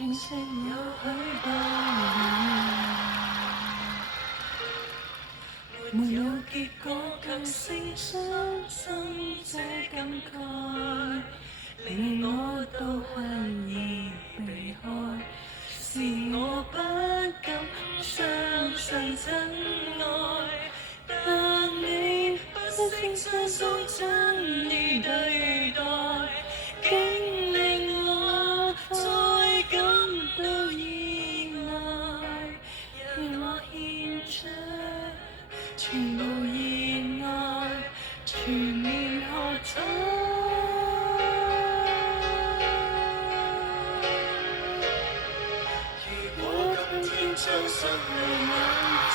停息有許多眼淚，沒有結果卻是傷心這感慨，令我都刻意避開，是我不敢相信真愛，但你不惜雙手真意對待，竟令我再感到意外，讓我獻出全部熱愛，全面喝彩。如果今天將失去眼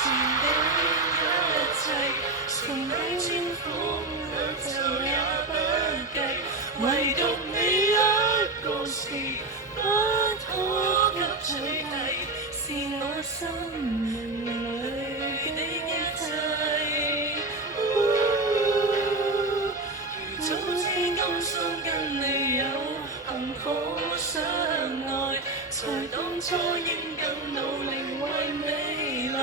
前的一切，承擔千苦兩袖也不計，唯獨你一個是不可給取替，是我生命裏的一切。如早知甘心跟你有幸福相愛，才當初應更努力為未來。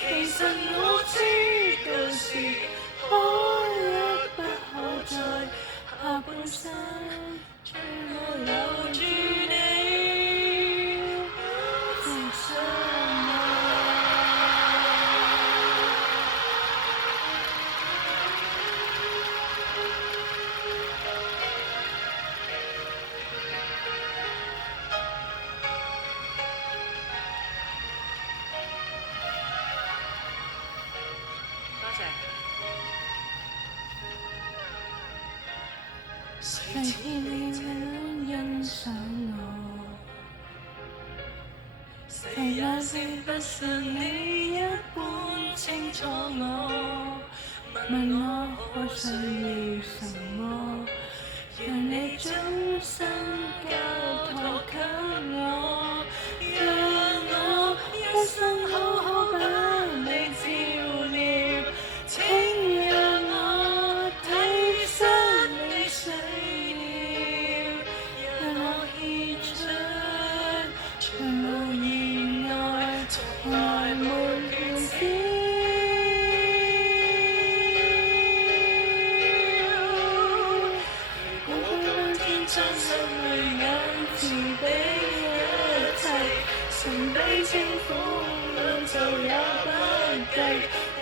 其實我知道是可一不可再，下半生將我留住你，直相愛。多謝。誰欠了欣賞我，誰也是不像你一般清楚我，問我可需要什麼，讓你終身交託給我，讓我一生好好把你照料，請讓我體恤你需要，讓我獻出全無意外，從來沒缺少。如果今天將失去眼前的一切，承比清苦兩袖也不計，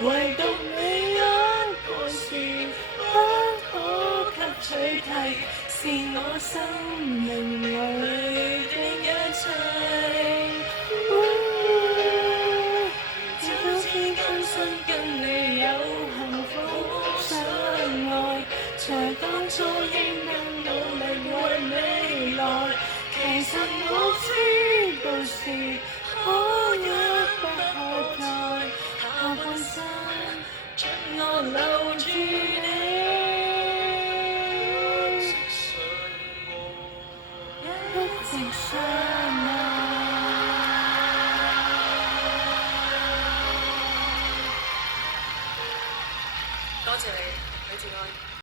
唯獨你一個是不可給取替，是我生命裏的一切。如早知甘心跟你有幸福相愛，才當初應更努力為未來。其實我知道是